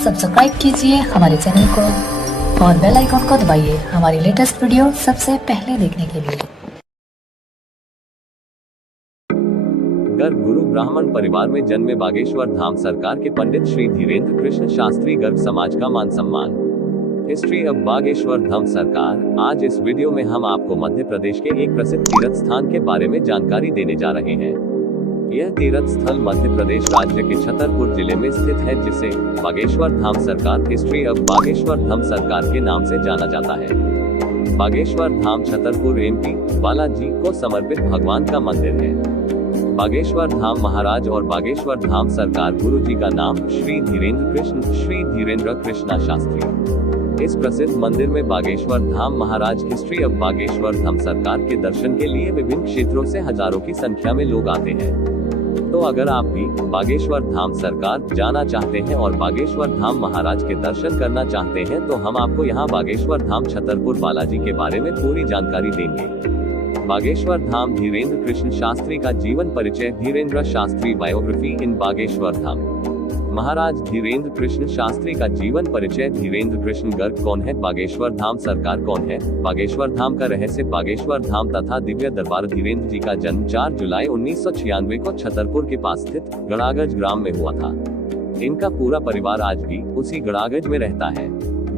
Subscribe कीजिए हमारे channel को और बेल आइकन को दबाइए हमारी लेटेस्ट वीडियो सबसे पहले देखने के लिए। गर्ग गुरु ब्राह्मण परिवार में जन्मे बागेश्वर धाम सरकार के पंडित श्री धीरेन्द्र कृष्ण शास्त्री गर्ग समाज का मान सम्मान। हिस्ट्री ऑफ बागेश्वर धाम सरकार। आज इस वीडियो में हम आपको मध्य प्रदेश के एक प्रसिद्ध तीर्थ स्थान के बारे में जानकारी देने जा रहे हैं। यह तीर्थ स्थल मध्य प्रदेश राज्य के छतरपुर जिले में स्थित है, जिसे बागेश्वर धाम सरकार हिस्ट्री ऑफ बागेश्वर धाम सरकार के नाम से जाना जाता है। बागेश्वर धाम छतरपुर एमपी बालाजी को समर्पित भगवान का मंदिर है। बागेश्वर धाम महाराज और बागेश्वर धाम सरकार गुरु जी का नाम श्री धीरेन्द्र कृष्णा शास्त्री। इस प्रसिद्ध मंदिर में बागेश्वर धाम महाराज हिस्ट्री ऑफ बागेश्वर धाम सरकार के दर्शन के लिए विभिन्न क्षेत्रों से हजारों की संख्या में लोग आते हैं। तो अगर आप भी बागेश्वर धाम सरकार जाना चाहते हैं और बागेश्वर धाम महाराज के दर्शन करना चाहते हैं, तो हम आपको यहाँ बागेश्वर धाम छतरपुर बालाजी के बारे में पूरी जानकारी देंगे। बागेश्वर धाम धीरेन्द्र कृष्ण शास्त्री का जीवन परिचय। धीरेन्द्र शास्त्री बायोग्राफी इन बागेश्वर धाम। महाराज धीरेन्द्र कृष्ण शास्त्री का जीवन परिचय। धीरेन्द्र कृष्ण गर्ग कौन है? बागेश्वर धाम सरकार कौन है? बागेश्वर धाम का रहस्य। बागेश्वर धाम तथा दिव्य दरबार। धीरेन्द्र जी का जन्म 4 जुलाई 1996 को छतरपुर के पास स्थित गड़ागज ग्राम में हुआ था। इनका पूरा परिवार आज भी उसी गड़ागज में रहता है,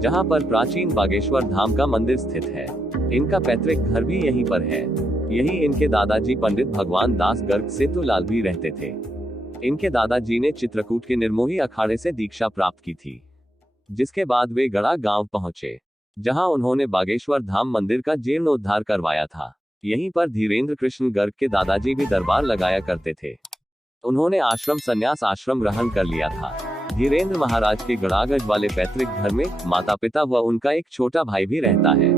जहाँ पर प्राचीन बागेश्वर धाम का मंदिर स्थित है। इनका पैतृक घर भी यहीं पर है। यही इनके दादाजी पंडित भगवान दास गर्ग सेतुलाल भी रहते थे। इनके दादाजी ने चित्रकूट के निर्मोही अखाड़े से दीक्षा प्राप्त की थी, जिसके बाद वे गड़ा गांव पहुंचे, जहां उन्होंने बागेश्वर धाम मंदिर का जीर्णोद्धार करवाया था। यहीं पर धीरेन्द्र कृष्ण गर्ग के दादाजी भी दरबार लगाया करते थे। उन्होंने आश्रम संन्यास आश्रम ग्रहण कर लिया था। धीरेन्द्र महाराज के गड़ागज वाले पैतृक घर में माता पिता व उनका एक छोटा भाई भी रहता है।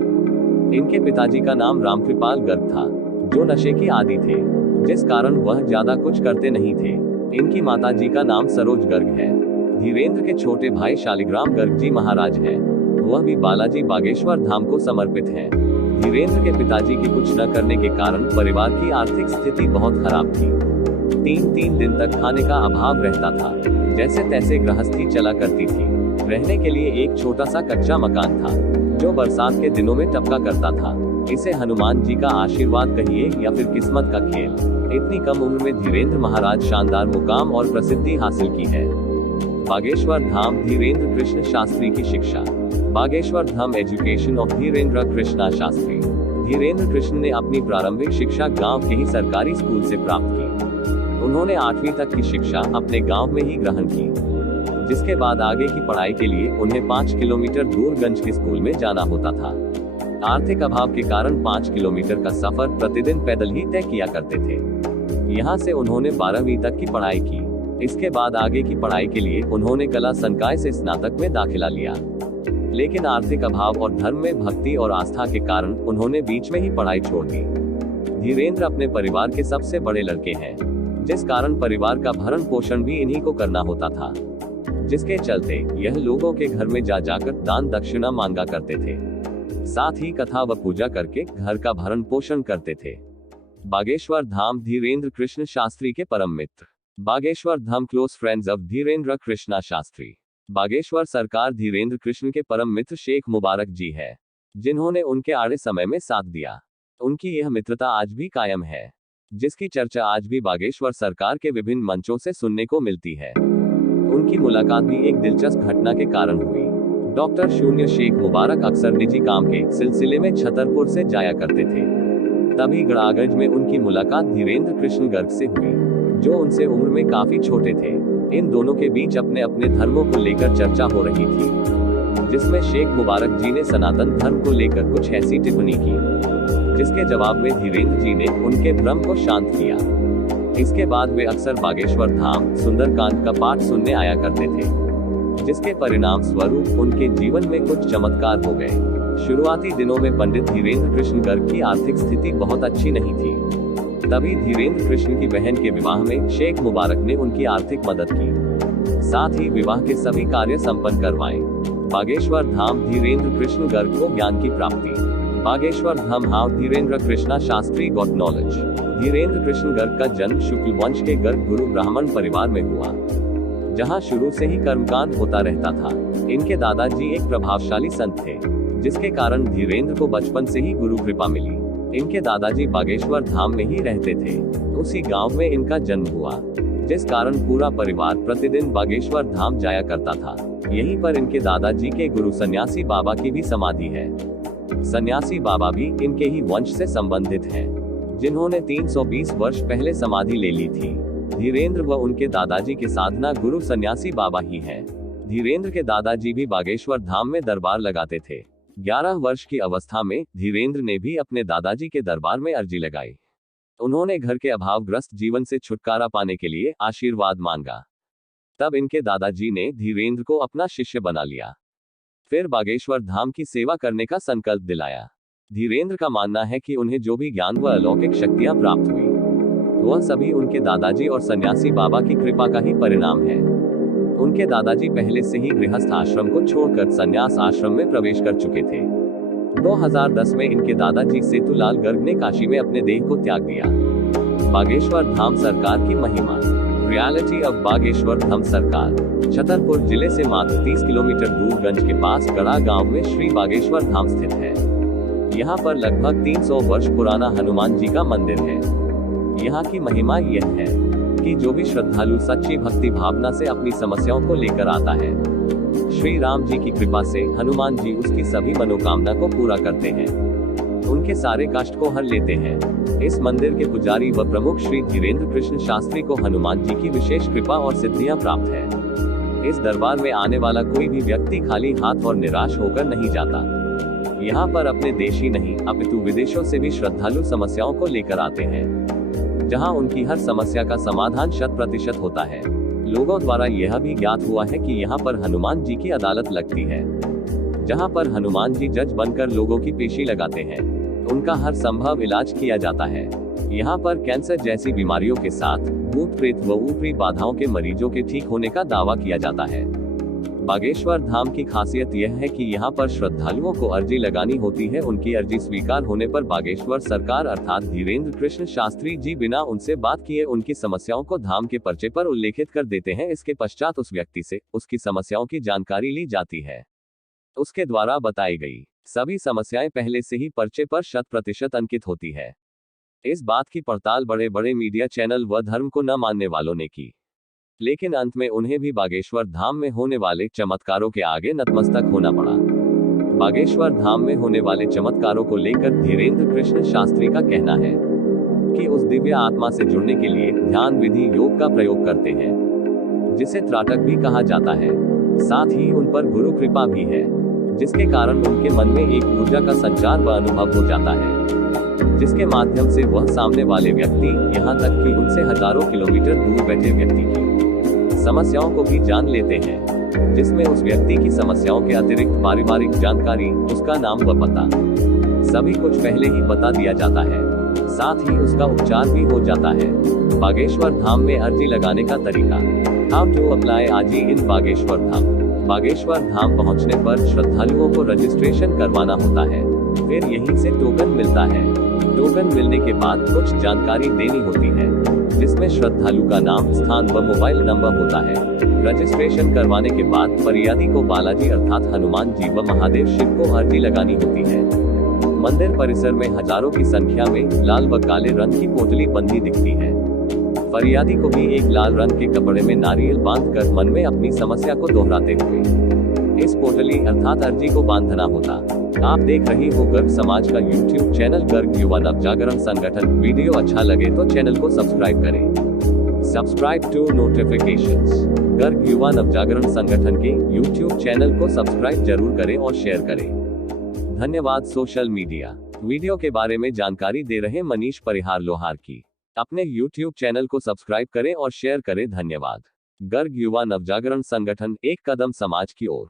इनके पिताजी का नाम रामकृपाल गर्ग था, जो नशे की आदी थे, जिस कारण वह ज्यादा कुछ करते नहीं थे। इनकी माताजी का नाम सरोज गर्ग है। धीरेन्द्र के छोटे भाई शालिग्राम गर्ग जी महाराज हैं। वह भी बालाजी बागेश्वर धाम को समर्पित हैं। धीरेन्द्र के पिताजी की कुछ न करने के कारण परिवार की आर्थिक स्थिति बहुत खराब थी। 3 दिन तक खाने का अभाव रहता था। जैसे तैसे गृहस्थी चला करती थी। रहने के लिए एक छोटा सा कच्चा मकान था, जो बरसात के दिनों में टपका करता था। इसे हनुमान जी का आशीर्वाद कहिए या फिर किस्मत का खेल। इतनी कम उम्र में धीरेन्द्र महाराज शानदार मुकाम और प्रसिद्धि हासिल की है। बागेश्वर धाम धीरेन्द्र कृष्ण शास्त्री की शिक्षा। Bageshwar Dham education of Dhirendra Krishna Shastri. धीरेन्द्र कृष्ण ने अपनी प्रारंभिक शिक्षा गांव के ही सरकारी स्कूल से प्राप्त की। उन्होंने 8वीं तक की शिक्षा अपने गांव में ही ग्रहण की, जिसके बाद आगे की पढ़ाई के लिए उन्हें 5 किलोमीटर दूर गंज के स्कूल में जाना होता था। आर्थिक अभाव के कारण 5 किलोमीटर का सफर प्रतिदिन पैदल ही तय किया करते थे। यहाँ से उन्होंने 12वीं तक की पढ़ाई की। इसके बाद आगे की पढ़ाई के लिए उन्होंने कला संकाय से स्नातक में दाखिला लिया, लेकिन आर्थिक अभाव और धर्म में भक्ति और आस्था के कारण उन्होंने बीच में ही पढ़ाई छोड़ दी। धीरेन्द्र अपने परिवार के सबसे बड़े लड़के हैं, जिस कारण परिवार का भरण पोषण भी इन्हीं को करना होता था, जिसके चलते यह लोगों के घर में जा जाकर दान दक्षिणा मांगा करते थे। साथ ही कथा व पूजा करके घर का भरण पोषण करते थे। बागेश्वर धाम धीरेन्द्र कृष्ण शास्त्री के परम मित्र। Bageshwar Dham close friends of Dhirendra Krishna Shastri. Bageshwar Sarkar Dhirendra Krishna के परम मित्र शेख मुबारक जी है, जिन्होंने उनके आड़े समय में साथ दिया। उनकी यह मित्रता आज भी कायम है, जिसकी चर्चा आज भी बागेश्वर सरकार के विभिन्न मंचों से सुनने को मिलती है। उनकी मुलाकात भी एक दिलचस्प घटना के कारण हुई। डॉक्टर शून्य शेख मुबारक अक्सर निजी काम के सिलसिले में छतरपुर से जाया करते थे। तभी गड़ागज में उनकी मुलाकात धीरेन्द्र कृष्ण गर्ग से हुई, जो उनसे उम्र में काफी छोटे थे। इन दोनों के बीच अपने अपने धर्मों को लेकर चर्चा हो रही थी, जिसमें शेख मुबारक जी ने सनातन धर्म को लेकर कुछ ऐसी टिप्पणी की, जिसके जवाब में धीरेन्द्र जी ने उनके भ्रम को शांत किया। इसके बाद वे अक्सर बागेश्वर धाम सुंदरकांड का पाठ सुनने आया करते थे, जिसके परिणाम स्वरूप उनके जीवन में कुछ चमत्कार हो गए। शुरुआती दिनों में पंडित धीरेन्द्र कृष्ण गर्ग की आर्थिक स्थिति बहुत अच्छी नहीं थी। तभी धीरेन्द्र कृष्ण की बहन के विवाह में शेख मुबारक ने उनकी आर्थिक मदद की, साथ ही विवाह के सभी कार्य संपन्न करवाए। बागेश्वर धाम धीरेन्द्र कृष्ण गर्ग को ज्ञान की प्राप्ति। Bageshwar Dham how Dhirendra Krishna Shastri got knowledge. Dhirendra Krishna Garg का जन्म शुक्ल वंश के गर्ग गुरु ब्राह्मण परिवार में हुआ। जहां शुरू से ही कर्मकांड होता रहता था। इनके दादाजी एक प्रभावशाली संत थे, जिसके कारण धीरेंद्र को बचपन से ही गुरु कृपा मिली। इनके दादाजी बागेश्वर धाम में ही रहते थे। उसी गांव में इनका जन्म हुआ, जिस कारण पूरा परिवार प्रतिदिन बागेश्वर धाम जाया करता था। यहीं पर इनके दादाजी के गुरु सन्यासी बाबा की भी समाधि है। सन्यासी बाबा भी इनके ही वंश से संबंधित हैं, जिन्होंने 320 वर्ष पहले समाधि ले ली थी। धीरेंद्र व उनके दादाजी के साधना गुरु सन्यासी बाबा ही हैं। धीरेंद्र के दादाजी भी बागेश्वर धाम में दरबार लगाते थे। 11 वर्ष की अवस्था में धीरेंद्र ने भी अपने दादाजी के दरबार में अर्जी लगाई। उन्होंने घर के अभावग्रस्त जीवन से छुटकारा पाने के लिए आशीर्वाद मांगा। तब इनके दादाजी ने धीरेंद्र को अपना शिष्य बना लिया। फिर बागेश्वर धाम की सेवा करने का संकल्प दिलाया। धीरेंद्र का मानना है कि उन्हें जो भी ज्ञान व अलौकिक शक्तियां प्राप्त हुई, वह सभी उनके दादाजी और सन्यासी बाबा की कृपा का ही परिणाम है। उनके दादाजी पहले से ही गृहस्थ आश्रम को छोड़कर संन्यास आश्रम में प्रवेश कर चुके थे। 2010 में इनके दादाजी सेतुलाल गर्ग ने काशी में अपने देह को त्याग दिया। बागेश्वर धाम सरकार की महिमा। रियलिटी ऑफ बागेश्वर धाम सरकार। छतरपुर जिले से मात्र 30 किलोमीटर दूर गंज के पास गड़ा गांव में श्री बागेश्वर धाम स्थित है। यहाँ पर लगभग 300 वर्ष पुराना हनुमान जी का मंदिर है। यहाँ की महिमा यह है कि जो भी श्रद्धालु सच्ची भक्ति भावना से अपनी समस्याओं को लेकर आता है, श्री राम जी की कृपा से हनुमान जी उसकी सभी मनोकामना को पूरा करते हैं, उनके सारे कष्ट को हर लेते हैं। इस मंदिर के पुजारी व प्रमुख श्री धीरेंद्र कृष्ण शास्त्री को हनुमान जी की विशेष कृपा और सिद्धियां प्राप्त है। इस दरबार में आने वाला कोई भी व्यक्ति खाली हाथ और निराश होकर नहीं जाता। यहाँ पर अपने देश ही नहीं अपितु विदेशों से भी श्रद्धालु समस्याओं को लेकर आते हैं, जहाँ उनकी हर समस्या का समाधान 100% होता है। लोगों द्वारा यह भी ज्ञात हुआ है कि यहाँ पर हनुमान जी की अदालत लगती है, जहाँ पर हनुमान जी जज बनकर लोगों की पेशी लगाते हैं। उनका हर संभव इलाज किया जाता है। यहाँ पर कैंसर जैसी बीमारियों के साथ भूत प्रेत व ऊपरी बाधाओं के मरीजों के ठीक होने का दावा किया जाता है। बागेश्वर धाम की खासियत यह है कि यहाँ पर श्रद्धालुओं को अर्जी लगानी होती है। उनकी अर्जी स्वीकार होने पर बागेश्वर सरकार अर्थात धीरेंद्र कृष्ण शास्त्री जी बिना उनसे बात किए उनकी समस्याओं को धाम के पर्चे पर उल्लेखित कर देते हैं। इसके पश्चात उस व्यक्ति से उसकी समस्याओं की जानकारी ली जाती है। उसके द्वारा बताई गई सभी समस्याएं पहले से ही पर्चे पर 100% अंकित होती है। इस बात की पड़ताल बड़े बड़े मीडिया चैनल व धर्म को न मानने वालों ने की, लेकिन अंत में उन्हें भी बागेश्वर धाम में होने वाले चमत्कारों के आगे नतमस्तक होना पड़ा। बागेश्वर धाम में होने वाले चमत्कारों को लेकर धीरेंद्र कृष्ण शास्त्री का कहना है कि उस दिव्य आत्मा से जुड़ने के लिए ध्यान विधि योग का प्रयोग करते हैं, जिसे त्राटक भी कहा जाता है। साथ ही उन पर गुरु कृपा भी है, जिसके कारण उनके मन में एक ऊर्जा का संचार व अनुभव हो जाता है, जिसके माध्यम से वह सामने वाले व्यक्ति, यहाँ तक कि उनसे हजारों किलोमीटर दूर बैठे व्यक्ति की समस्याओं को भी जान लेते हैं, जिसमें उस व्यक्ति की समस्याओं के अतिरिक्त पारिवारिक जानकारी, उसका नाम व पता सभी कुछ पहले ही बता दिया जाता है। साथ ही उसका उपचार भी हो जाता है। बागेश्वर धाम में अर्जी लगाने का तरीका। हाउ टू अप्लाई अर्जी इन बागेश्वर धाम। बागेश्वर धाम पहुंचने पर श्रद्धालुओं को रजिस्ट्रेशन करवाना होता है, फिर यहीं से टोकन मिलता है। टोकन मिलने के बाद कुछ जानकारी देनी होती है, जिसमें श्रद्धालु का नाम, स्थान व मोबाइल नंबर होता है। रजिस्ट्रेशन करवाने के बाद फरियादी को बालाजी अर्थात हनुमान जी व महादेव शिव को अर्जी लगानी होती है। मंदिर परिसर में हजारों की संख्या में लाल व काले रंग की पोटली बंधी दिखती है। फरियादी को भी एक लाल रंग के कपड़े में नारियल बांधकर मन में अपनी समस्या को दोहराते हुए इस पोटली अर्थात अर्जी को बांधना होता। आप देख रही हो गर्ग समाज का YouTube चैनल गर्ग युवा नवजागरण संगठन। वीडियो अच्छा लगे तो चैनल को सब्सक्राइब करें। Subscribe to notifications. गर्ग युवा नवजागरण संगठन के YouTube चैनल को सब्सक्राइब जरूर करें और शेयर करें। धन्यवाद। सोशल मीडिया वीडियो के बारे में जानकारी दे रहे मनीष परिहार लोहार की। अपने YouTube चैनल को सब्सक्राइब करें और शेयर करें। धन्यवाद। गर्ग युवा नवजागरण संगठन, एक कदम समाज की ओर।